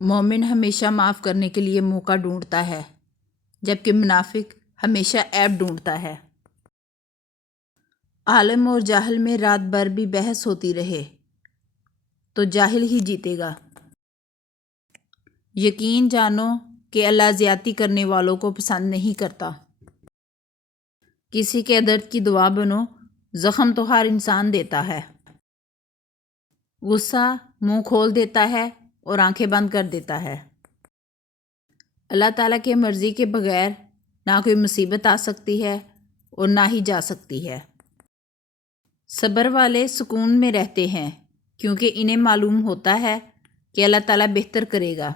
مومن ہمیشہ معاف کرنے کے لیے موقع ڈھونڈتا ہے، جبکہ منافق ہمیشہ عیب ڈھونڈتا ہے۔ عالم اور جاہل میں رات بھر بھی بحث ہوتی رہے تو جاہل ہی جیتے گا۔ یقین جانو کہ اللہ زیادتی کرنے والوں کو پسند نہیں کرتا۔ کسی کے درد کی دوا بنو، زخم تو ہر انسان دیتا ہے۔ غصہ منہ کھول دیتا ہے اور آنکھیں بند کر دیتا ہے۔ اللہ تعالیٰ کی مرضی کے بغیر نہ کوئی مصیبت آ سکتی ہے اور نہ ہی جا سکتی ہے۔ صبر والے سکون میں رہتے ہیں کیونکہ انہیں معلوم ہوتا ہے کہ اللہ تعالیٰ بہتر کرے گا۔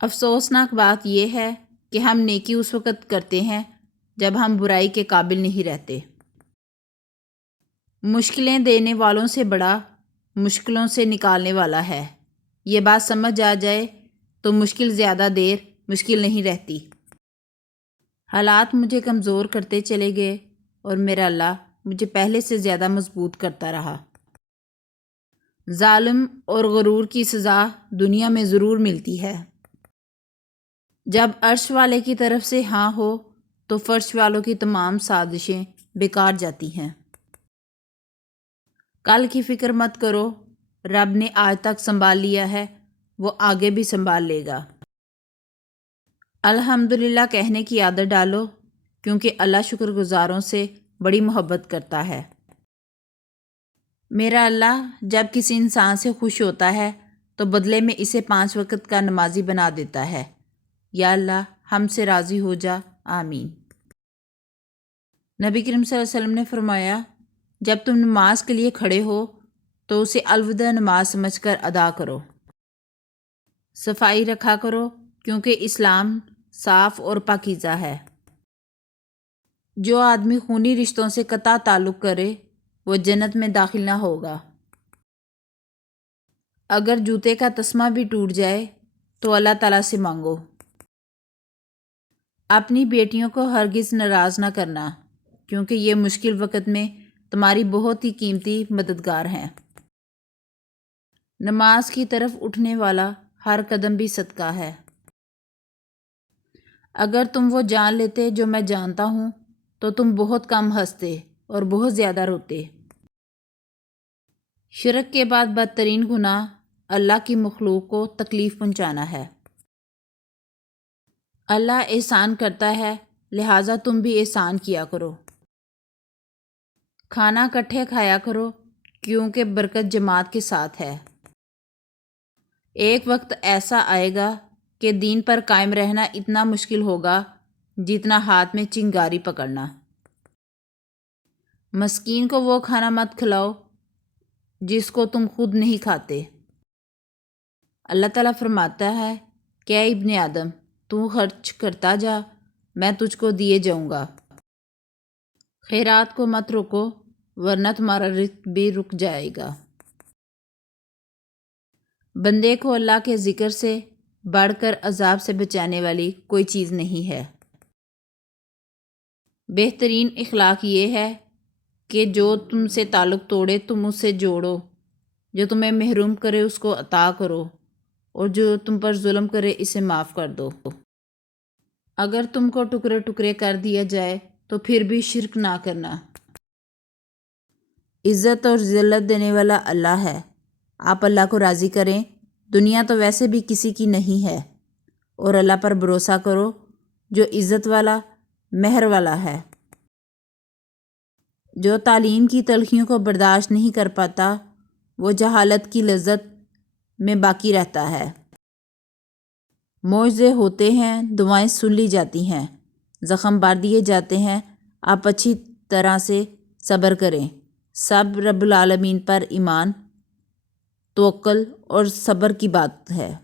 افسوسناک بات یہ ہے کہ ہم نیکی اس وقت کرتے ہیں جب ہم برائی کے قابل نہیں رہتے۔ مشکلیں دینے والوں سے بڑا مشکلوں سے نکالنے والا ہے۔ یہ بات سمجھ آ جائے تو مشکل زیادہ دیر مشکل نہیں رہتی۔ حالات مجھے کمزور کرتے چلے گئے اور میرا اللہ مجھے پہلے سے زیادہ مضبوط کرتا رہا۔ ظالم اور غرور کی سزا دنیا میں ضرور ملتی ہے۔ جب عرش والے کی طرف سے ہاں ہو تو فرش والوں کی تمام سازشیں بیکار جاتی ہیں۔ کل کی فکر مت کرو، رب نے آج تک سنبھال لیا ہے، وہ آگے بھی سنبھال لے گا۔ الحمدللہ کہنے کی عادت ڈالو کیونکہ اللہ شکر گزاروں سے بڑی محبت کرتا ہے۔ میرا اللہ جب کسی انسان سے خوش ہوتا ہے تو بدلے میں اسے 5 وقت کا نمازی بنا دیتا ہے۔ یا اللہ ہم سے راضی ہو جا، آمین۔ نبی کریم صلی اللہ علیہ وسلم نے فرمایا، جب تم نماز کے لیے کھڑے ہو تو اسے الوداع نماز سمجھ کر ادا کرو۔ صفائی رکھا کرو کیونکہ اسلام صاف اور پاکیزہ ہے۔ جو آدمی خونی رشتوں سے قطع تعلق کرے وہ جنت میں داخل نہ ہوگا۔ اگر جوتے کا تسمہ بھی ٹوٹ جائے تو اللہ تعالیٰ سے مانگو۔ اپنی بیٹیوں کو ہرگز ناراض نہ کرنا کیونکہ یہ مشکل وقت میں تمہاری بہت ہی قیمتی مددگار ہیں۔ نماز کی طرف اٹھنے والا ہر قدم بھی صدقہ ہے۔ اگر تم وہ جان لیتے جو میں جانتا ہوں تو تم بہت کم ہنستے اور بہت زیادہ روتے۔ شرک کے بعد بدترین گناہ اللہ کی مخلوق کو تکلیف پہنچانا ہے۔ اللہ احسان کرتا ہے لہٰذا تم بھی احسان کیا کرو۔ کھانا اکٹھے کھایا کرو کیونکہ برکت جماعت کے ساتھ ہے۔ ایک وقت ایسا آئے گا کہ دین پر قائم رہنا اتنا مشکل ہوگا جتنا ہاتھ میں چنگاری پکڑنا۔ مسکین کو وہ کھانا مت کھلاؤ جس کو تم خود نہیں کھاتے۔ اللہ تعالیٰ فرماتا ہے کہ اے ابن آدم تو خرچ کرتا جا، میں تجھ کو دیے جاؤں گا۔ خیرات کو مت روکو ورنہ تمہارا رزق بھی رک جائے گا۔ بندے کو اللہ کے ذکر سے بڑھ کر عذاب سے بچانے والی کوئی چیز نہیں ہے۔ بہترین اخلاق یہ ہے کہ جو تم سے تعلق توڑے تم اس سے جوڑو، جو تمہیں محروم کرے اس کو عطا کرو اور جو تم پر ظلم کرے اسے معاف کر دو۔ اگر تم کو ٹکڑے ٹکڑے کر دیا جائے تو پھر بھی شرک نہ کرنا۔ عزت اور ذلت دینے والا اللہ ہے، آپ اللہ کو راضی کریں۔ دنیا تو ویسے بھی کسی کی نہیں ہے اور اللہ پر بھروسہ کرو جو عزت والا مہر والا ہے۔ جو تعلیم کی تلخیوں کو برداشت نہیں کر پاتا وہ جہالت کی لذت میں باقی رہتا ہے۔ معجزے ہوتے ہیں، دعائیں سن لی جاتی ہیں، زخم بار دیے جاتے ہیں، آپ اچھی طرح سے صبر کریں۔ سب رب العالمین پر ایمان، توکل اور صبر کی بات ہے۔